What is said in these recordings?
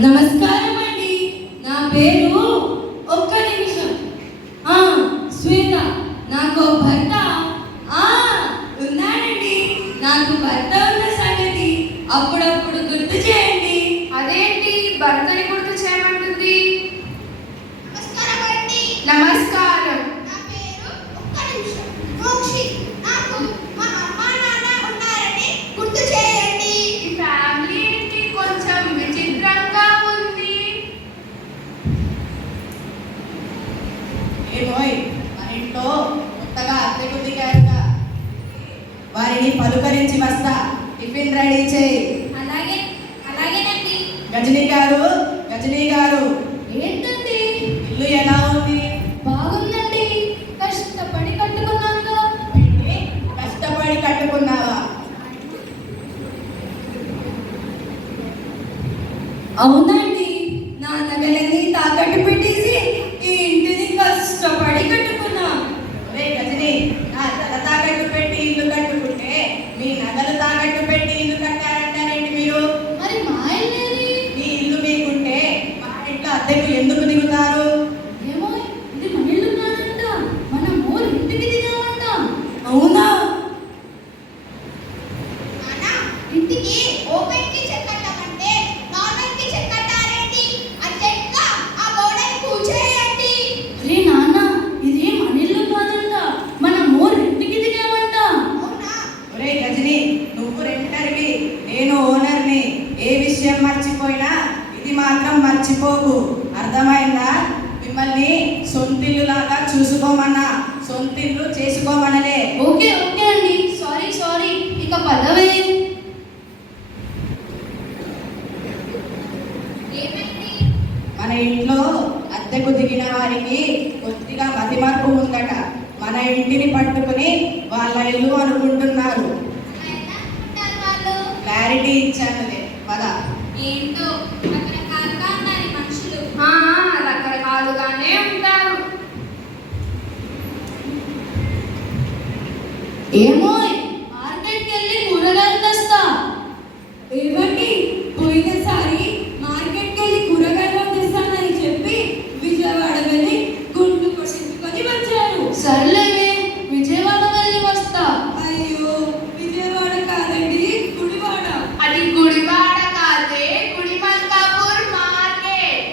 నమస్కారం అండి. నా పేరు ఒక్క నిమిషం శ్వేత. నాకు భర్త ఉన్నాడండి. నాకు భర్త ఉన్న సంగతి అప్పుడప్పుడు గుర్తు చేయండి. అదేంటి భర్తని గుర్తు చేయమంటుంది? నమస్కారం అండి. నమస్కారం. నా పేరు ఒక్క నిమిషం మోక్షి. నాకు మా అమ్మ నాన్న ఉన్నారని గుర్తు చేయండి. ఈ ఫ్యామిలీ ఏంటి కొంచెం విచిత్రంగా ఉంది. ఏమోయ్, మన ఇంట్లో కొత్తగా అద్దెకు దిగారుగా, వారిని పలుకరించి వస్తా. టిఫిన్ రెడీ చేయి. అలాగేనండి. గజనీ గారు ఏంటండి? ఇల్లు ఎలా ఉంది? బాగుందండి. కష్టపడి కట్టుకున్నాను. ఏంటి? కష్టపడి కట్టుకున్నావా? అవునండి. నా నగలన్నీ తాకట్టు పెట్టేసి ఈ ఇంటిని కష్టపడి కట్టుకున్నా. ఒరే గజనీ, నా తల తాకట్టు పెట్టి ఇల్లు కట్టుకుంటే మీ నగలు తాకట్టు పెట్టి ఇల్లు కట్టారంటారేంటి మీరు? మరి మా ఇల్లేది? మీ ఇల్లు మీకుంటే మా ఇంట్లో అద్దెకు ఎందుకు దిగుతారు? ఏమో, ఇది మన ఇల్లు కాదంట. మన ఊరు ఇంటికి దిగామంట. అవునా? నాన్న, ఇంటికి ఓపెన్ కిచెన్ కట్టామంటే నార్మల్ కిచెన్ కట్టారేంటి? అర్జెంట్గా ఆ గోడని కూల్చేయండి. అరే నాన్న, ఇది మన ఇల్లు కాదంట. మన ఊరు ఇంటికి దిగామంట. అవునా? ఒరే గజనీ, నువ్వు రెంటర్వి, నేను ఓనర్ని. ఏ విషయం మర్చిపోయినా ఇది మాత్రం మర్చిపోకు, అర్థమైందా? మిమ్మల్ని సొంతిల్లులాగా చూసుకోమన్నా, సొంతిల్లు చేసుకోమనలే. ఓకే అండి. సారీ. ఇక పదవే. ఏమైంది? మన ఇంట్లో అద్దెకు దిగిన వారికి కొద్దిగా మతిమరుపు ఉందట. మన ఇంటిని పట్టుకుని వాళ్ళ ఇల్లు అనుకుంటున్నారు. ఎలా అనుకుంటారు వాళ్ళు? క్లారిటీ ఇచ్చానులే, పద. ఏంటో రకరకాలుగా ఉన్నారు ఈ మనుషులు. రకరకాలుగానే ఉంటారు. ఏమో, మార్కెట్కి వెళ్ళి కూరగాయలు తెస్తా. ఏమండి, పోయినసారి మార్కెట్కి వెళ్ళి కూరగాయలు తెస్తానని చెప్పి విజయవాడ వెళ్ళి గుండు కొట్టించుకొని వచ్చారు. సర్లేవే, విజయవాడ వెళ్ళి వస్తా. అయ్యో, విజయవాడ కాదండి, గుడివాడ. అది గుడివాడ కాదే, గుడిమల్కాపూర్ మార్కెట్.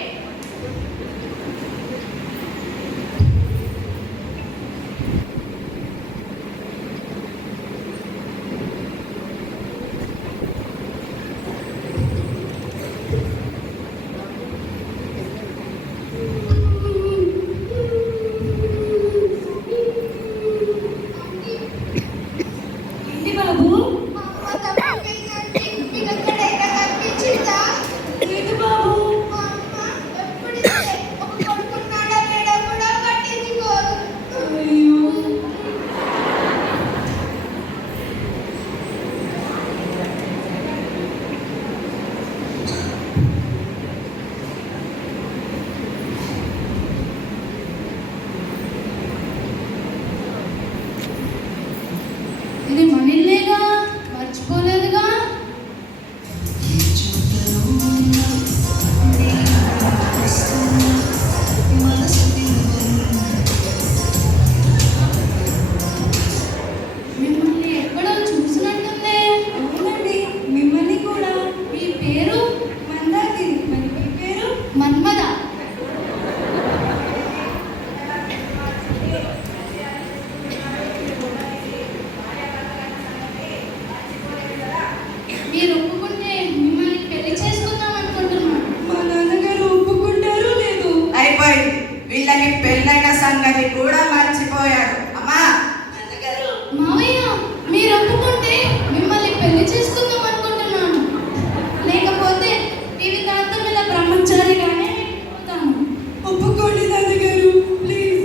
ఏంటి బాబు? మా అమ్మ తప్పిపోయిందండి. మీకు ఎక్కడైనా కనిపించిందా? ఏంటి బాబు? మా అమ్మ ఎప్పుడైతే ఒక కొడుకున్నాడా లేడా కూడా పట్టించుకోదు. అయ్యో, ఇది మన ఇల్లేగా, మర్చిపోలేదుగా. మిమ్మల్ని ఎక్కడో చూసినట్టుంది. అవునండి, మిమ్మల్ని కూడా. మీ పేరు? మందాకిని. మరి మీ పేరు? మన్మద. మీరు ఒప్పుకుంటే మిమ్మల్ని పెళ్లి చేసుకుందాం అనుకుంటున్నాను. మా నాన్నగారు ఒప్పుకుంటారో లేదో. అయిపోయింది, వీళ్ళకి పెళ్ళైన సంగతి కూడా మర్చిపోయారు. అమ్మా, నాన్నగారు. మావయ్య, మీరు ఒప్పుకుంటే మిమ్మల్ని పెళ్లి చేసుకుందాం అనుకుంటున్నాను. లేకపోతే జీవితాంతం ఇలా బ్రహ్మచారిగానే ఉంటాను. ఒప్పుకోండి నాన్నగారు, ప్లీజ్.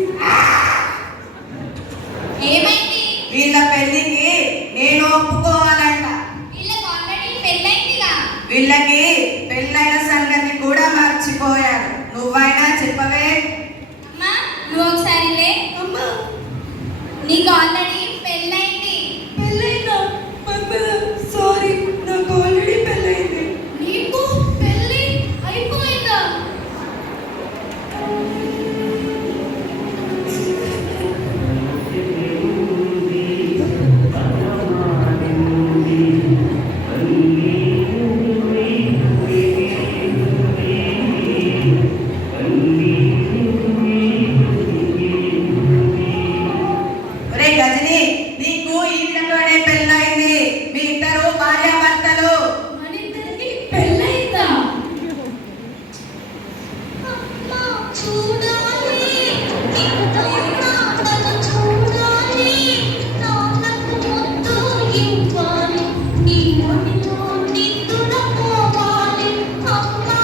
ఏమైంది? వీళ్ళ పెళ్ళికి నేను ఒప్పుకోవాలంట. వీళ్ళకి ఆల్రెడీ పెళ్ళైందిగా. వీళ్ళకి పెళ్ళైన సంగతి కూడా మర్చిపోయారు. నువ్వైనా చెప్పవే. అమ్మా, నువ్వు ఒకసారి లే. అమ్మా, నీకు ఆల్రెడీ పెళ్ళైంది. పెళ్ళైందా? సారీ, నాకు ఆల్రెడీ పెళ్ళైంది. నీకు పెళ్ళి అయిపోయింది. ఇవ్వాలి నీ ఒడిలో నిద్ర పోవాలి అమ్మా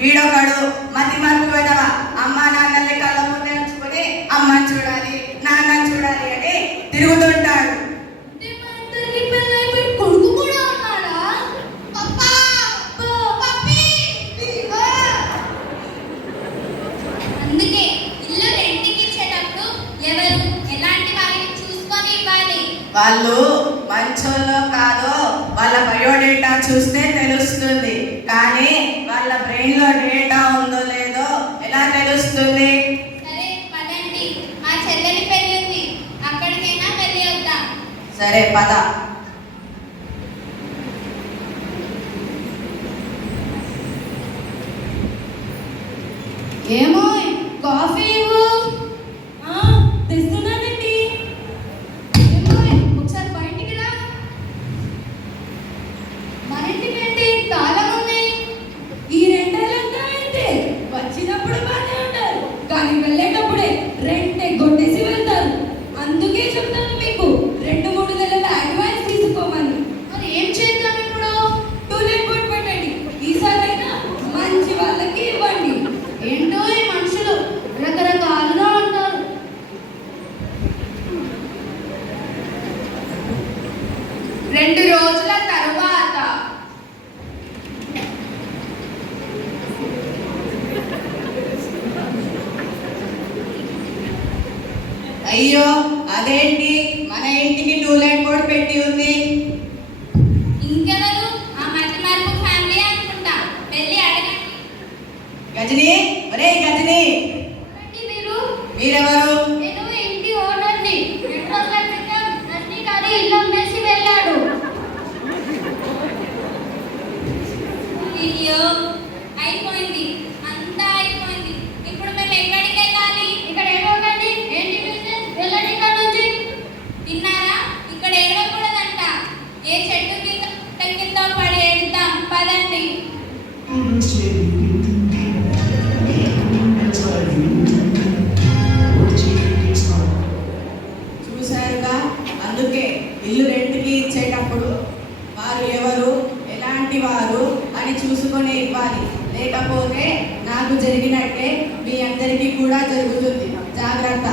వీడొకడు మతి మరుపు విధవ అమ్మ నాన్నల్ని కళ్ళ ముందే ఉంచుకొని అమ్మని చూడాలి నాన్నని చూడాలి అని తిరుగుతుంటాడు. అంటే మా ఇద్దరికి పెళ్ళైపోయి కొడుకు కూడా ఉన్నాడా? పప్పా పప్పి అందుకే ఇల్లు రెంట్కి ఇచ్చేటప్పుడు ఎవరు ఎలాంటి వారిని చూసుకొని ఇవ్వాలి. వాళ్ళు మంచోళ్ళో కాదో వాళ్ళ బయోడేటా చూస్తే తెలుస్తుంది, కానీ వాళ్ళ బ్రెయిన్ లో డేటా ఉందో లేదో ఎలా తెలుస్తుంది? సరే పదండి, మా చెల్లెలి పెళ్ళి ఉంది, అక్కడికైనా వెళ్ళి వద్దాం. సరే పద. ఏమో కాఫీ ఇవ్వు. తెస్తున్నానండి. ఏమో ఒకసారి బయటికి రా. మన ఇంటికి ఏంటి తాళం ఉన్నాయి? ఈ రెండేళ్ళంతా ఏంటి? వచ్చినప్పుడు బాగానే ఉంటారు, కానీ వెళ్ళేటప్పుడే రెంటే కొట్టేసి వెళ్తారు. అందుకే చెప్తాను మీకు 2-3 నెలల అడ్వాన్స్ తీసుకోమని. మరి ఏం చేద్దాం ఇప్పుడు? టూలెట్ బోర్డ్ పెట్టండి. ఈసారైనా మంచి వాళ్ళకి ఇవ్వండి. ఏంటో ఈ మనుషులు రకరకాలుగా ఉంటారు. 2 రోజుల తరువాత అయ్యో అదేంటి మన ఇంటికి టూలెట్ బోర్డ్ పెట్టి ఉంది? ఇంకెవరు? ఆ మధ్య మార్పు ఫ్యామిలీ అనుకుంటా, వెళ్ళి అడగండి. గజని, ఒరే గజని, మీరెవరు? నేను ఇంటి ఓనర్ని. 2 రోజుల క్రితం అన్ని గారి ఇల్లు అమ్మేసి వెళ్ళాడు. అయ్యో అయిపోయింది, అంతా అయిపోయింది. ఇప్పుడు మేము ఎక్కడికి వెళ్ళాలి? ఇక్కడ ఏడవకండి. ఏంటి బిజినెస్? వెళ్ళండి ఇక్కడ నుంచి. విన్నారా? ఇక్కడ ఏడవకూడదంట. ఏ చెట్టు కింద పడి ఏడుద్దాం, పదండి. చూశారుగా, అందుకే ఇల్లు రెంట్కి ఇచ్చేటప్పుడు వారు ఎవరు ఎలాంటి వారు అని చూసుకొని ఇవ్వాలి. లేకపోతే నాకు జరిగినట్టే మీ అందరికీ కూడా జరుగుతుంది. జాగ్రత్త.